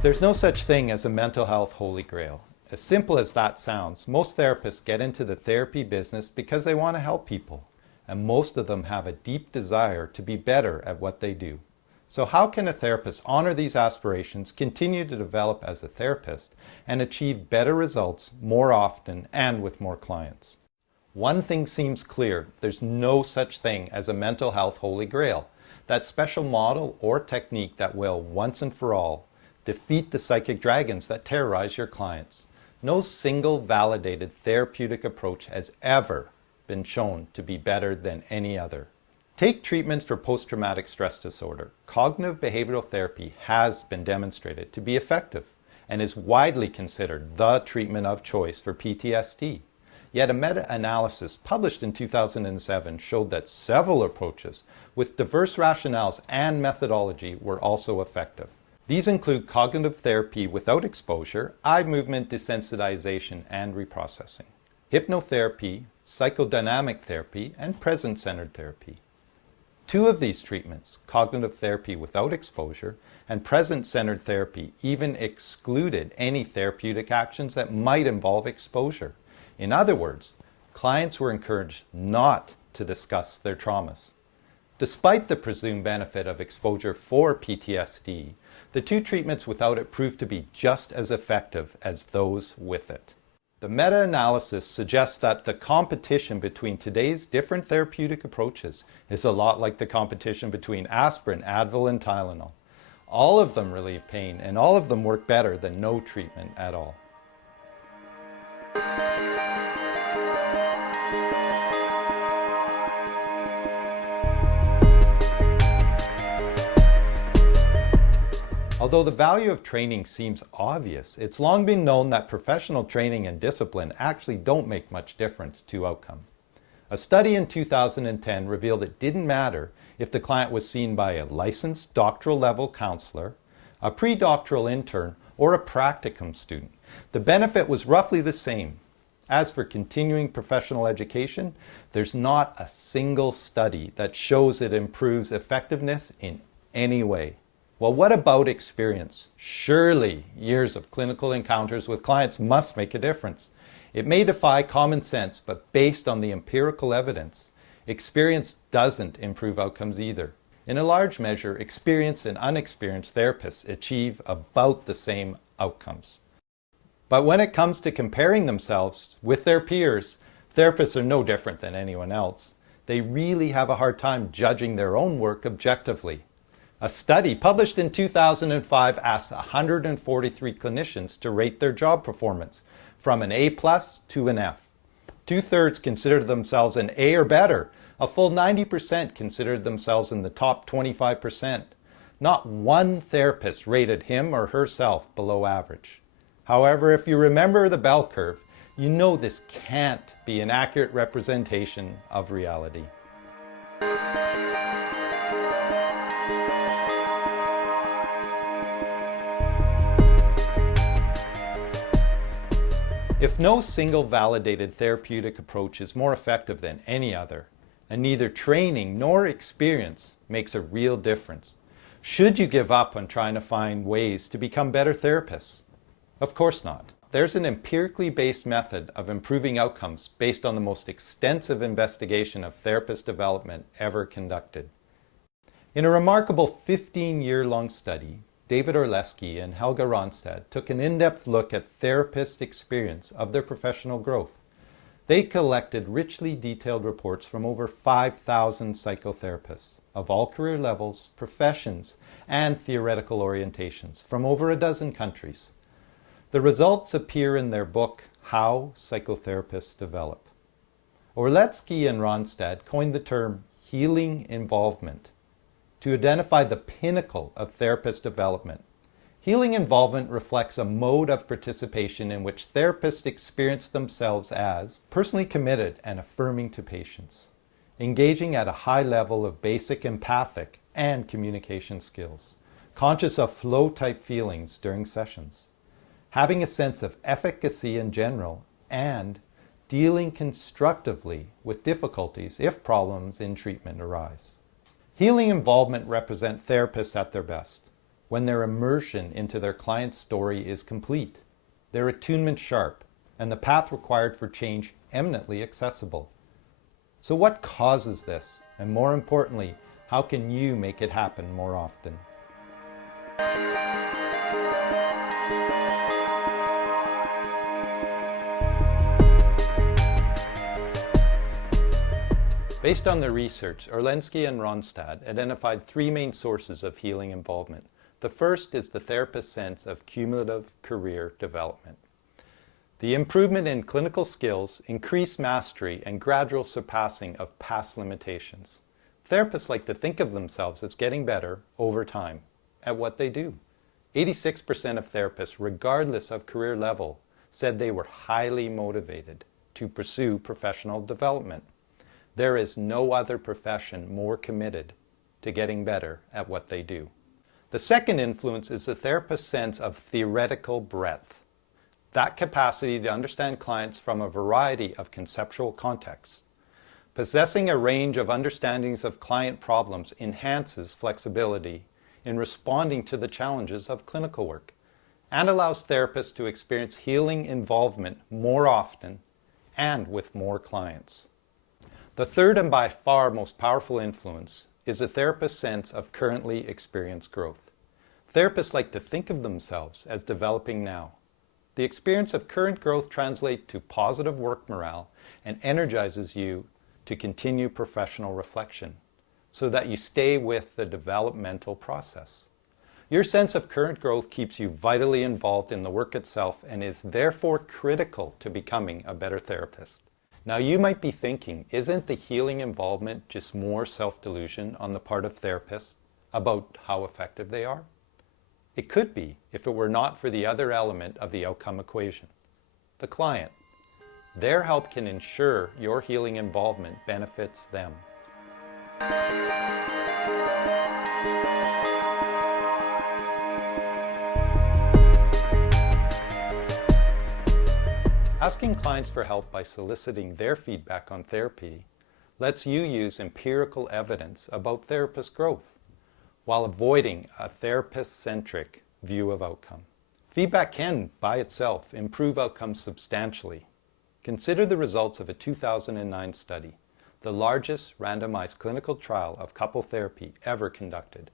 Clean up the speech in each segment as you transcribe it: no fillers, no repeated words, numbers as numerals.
There's no such thing as a mental health holy grail. As simple as that sounds, most therapists get into the therapy business because they want to help people, and most of them have a deep desire to be better at what they do. So how can a therapist honor these aspirations, continue to develop as a therapist, and achieve better results more often and with more clients? One thing seems clear: there's no such thing as a mental health holy grail, that special model or technique that will, once and for all, defeat the psychic dragons that terrorize your clients. No single validated therapeutic approach has ever been shown to be better than any other. Take treatments for post-traumatic stress disorder. Cognitive behavioral therapy has been demonstrated to be effective and is widely considered the treatment of choice for PTSD. Yet a meta-analysis published in 2007 showed that several approaches with diverse rationales and methodology were also effective. These include cognitive therapy without exposure, eye movement desensitization and reprocessing, hypnotherapy, psychodynamic therapy, and present-centered therapy. Two of these treatments, cognitive therapy without exposure and present-centered therapy, even excluded any therapeutic actions that might involve exposure. In other words, clients were encouraged not to discuss their traumas. Despite the presumed benefit of exposure for PTSD, the two treatments without it proved to be just as effective as those with it. The meta-analysis suggests that the competition between today's different therapeutic approaches is a lot like the competition between aspirin, Advil, and Tylenol. All of them relieve pain, and all of them work better than no treatment at all. Although the value of training seems obvious, it's long been known that professional training and discipline actually don't make much difference to outcome. A study in 2010 revealed it didn't matter if the client was seen by a licensed doctoral level counselor, a pre-doctoral intern, or a practicum student. The benefit was roughly the same. As for continuing professional education, there's not a single study that shows it improves effectiveness in any way. Well, what about experience? Surely years of clinical encounters with clients must make a difference. It may defy common sense, but based on the empirical evidence, experience doesn't improve outcomes either. In a large measure, experienced and unexperienced therapists achieve about the same outcomes. But when it comes to comparing themselves with their peers, therapists are no different than anyone else. They really have a hard time judging their own work objectively. A study published in 2005 asked 143 clinicians to rate their job performance from an A+ to an F. 2/3 considered themselves an A or better. A full 90% considered themselves in the top 25%. Not one therapist rated him or herself below average. However, if you remember the bell curve, you know this can't be an accurate representation of reality. If no single validated therapeutic approach is more effective than any other, and neither training nor experience makes a real difference, should you give up on trying to find ways to become better therapists? Of course not. There's an empirically based method of improving outcomes based on the most extensive investigation of therapist development ever conducted. In a remarkable 15-year-long study, David Orlesky and Helga Ronstad took an in-depth look at therapist experience of their professional growth. They collected richly detailed reports from over 5,000 psychotherapists of all career levels, professions, and theoretical orientations from over a dozen countries. The results appear in their book, How Psychotherapists Develop. Orlesky and Ronstad coined the term healing involvement to identify the pinnacle of therapist development. Healing involvement reflects a mode of participation in which therapists experience themselves as personally committed and affirming to patients, engaging at a high level of basic empathic and communication skills, conscious of flow-type feelings during sessions, having a sense of efficacy in general, and dealing constructively with difficulties if problems in treatment arise. Healing involvement represents therapists at their best. when their immersion into their client's story is complete, their attunement sharp, and the path required for change eminently accessible. So what causes this? And more importantly, how can you make it happen more often? Based on the research, Orlensky and Ronstadt identified three main sources of healing involvement. The first is the therapist's sense of cumulative career development. The improvement in clinical skills, increased mastery, and gradual surpassing of past limitations. Therapists like to think of themselves as getting better over time at what they do. 86% of therapists, regardless of career level, said they were highly motivated to pursue professional development. There is no other profession more committed to getting better at what they do. The second influence is the therapist's sense of theoretical breadth. That capacity to understand clients from a variety of conceptual contexts. Possessing a range of understandings of client problems enhances flexibility in responding to the challenges of clinical work and allows therapists to experience healing involvement more often and with more clients. The third and by far most powerful influence is the therapist's sense of currently experienced growth. Therapists like to think of themselves as developing now. The experience of current growth translates to positive work morale and energizes you to continue professional reflection so that you stay with the developmental process. Your sense of current growth keeps you vitally involved in the work itself and is therefore critical to becoming a better therapist. Now you might be thinking, isn't the healing involvement just more self-delusion on the part of therapists about how effective they are? It could be if it were not for the other element of the outcome equation, the client. Their help can ensure your healing involvement benefits them. Asking clients for help by soliciting their feedback on therapy lets you use empirical evidence about therapist growth while avoiding a therapist-centric view of outcome. Feedback can, by itself, improve outcomes substantially. Consider the results of a 2009 study, the largest randomized clinical trial of couple therapy ever conducted,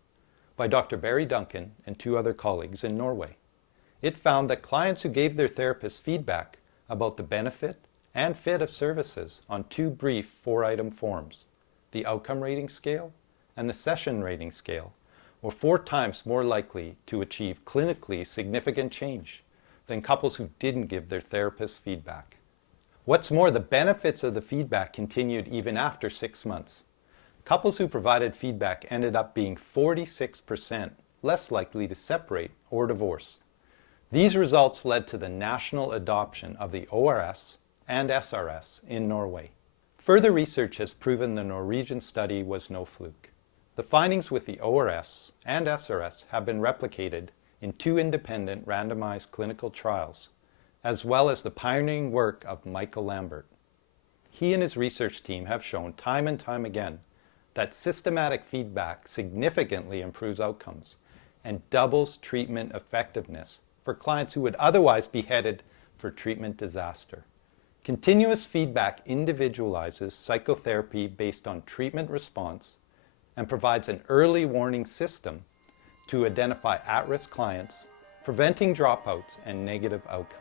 by Dr. Barry Duncan and two other colleagues in Norway. It found that clients who gave their therapists feedback about the benefit and fit of services on two brief 4-item forms, the outcome rating scale and the session rating scale, were 4 times more likely to achieve clinically significant change than couples who didn't give their therapist feedback. What's more, the benefits of the feedback continued even after 6 months. Couples who provided feedback ended up being 46% less likely to separate or divorce. These results led to the national adoption of the ORS and SRS in Norway. Further research has proven the Norwegian study was no fluke. The findings with the ORS and SRS have been replicated in 2 independent randomized clinical trials, as well as the pioneering work of Michael Lambert. He and his research team have shown time and time again that systematic feedback significantly improves outcomes and doubles treatment effectiveness for clients who would otherwise be headed for treatment disaster. Continuous feedback individualizes psychotherapy based on treatment response and provides an early warning system to identify at-risk clients, preventing dropouts and negative outcomes.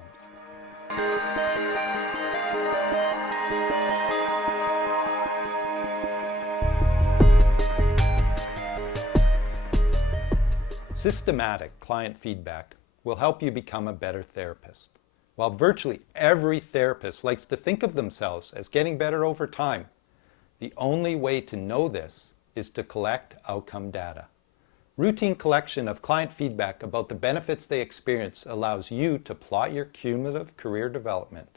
Systematic client feedback will help you become a better therapist. While virtually every therapist likes to think of themselves as getting better over time, the only way to know this is to collect outcome data. Routine collection of client feedback about the benefits they experience allows you to plot your cumulative career development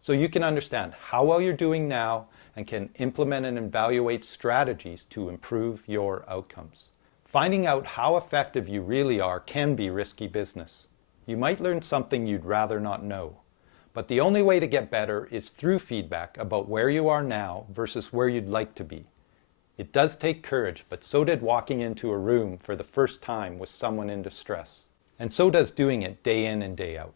so you can understand how well you're doing now and can implement and evaluate strategies to improve your outcomes. Finding out how effective you really are can be risky business. You might learn something you'd rather not know, but the only way to get better is through feedback about where you are now versus where you'd like to be. It does take courage, but so did walking into a room for the first time with someone in distress. And so does doing it day in and day out.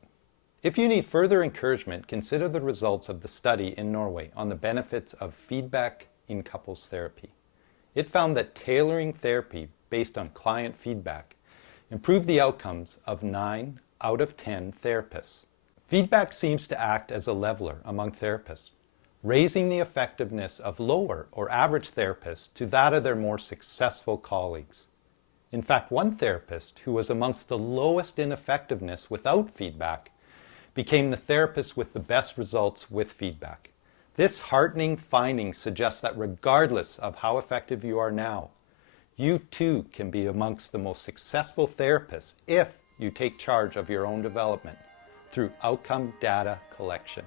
If you need further encouragement, consider the results of the study in Norway on the benefits of feedback in couples therapy. It found that tailoring therapy based on client feedback improved the outcomes of 9 out of 10 therapists. Feedback seems to act as a leveler among therapists, raising the effectiveness of lower or average therapists to that of their more successful colleagues. In fact, one therapist who was amongst the lowest in effectiveness without feedback became the therapist with the best results with feedback. This heartening finding suggests that regardless of how effective you are now, you too can be amongst the most successful therapists if you take charge of your own development through outcome data collection.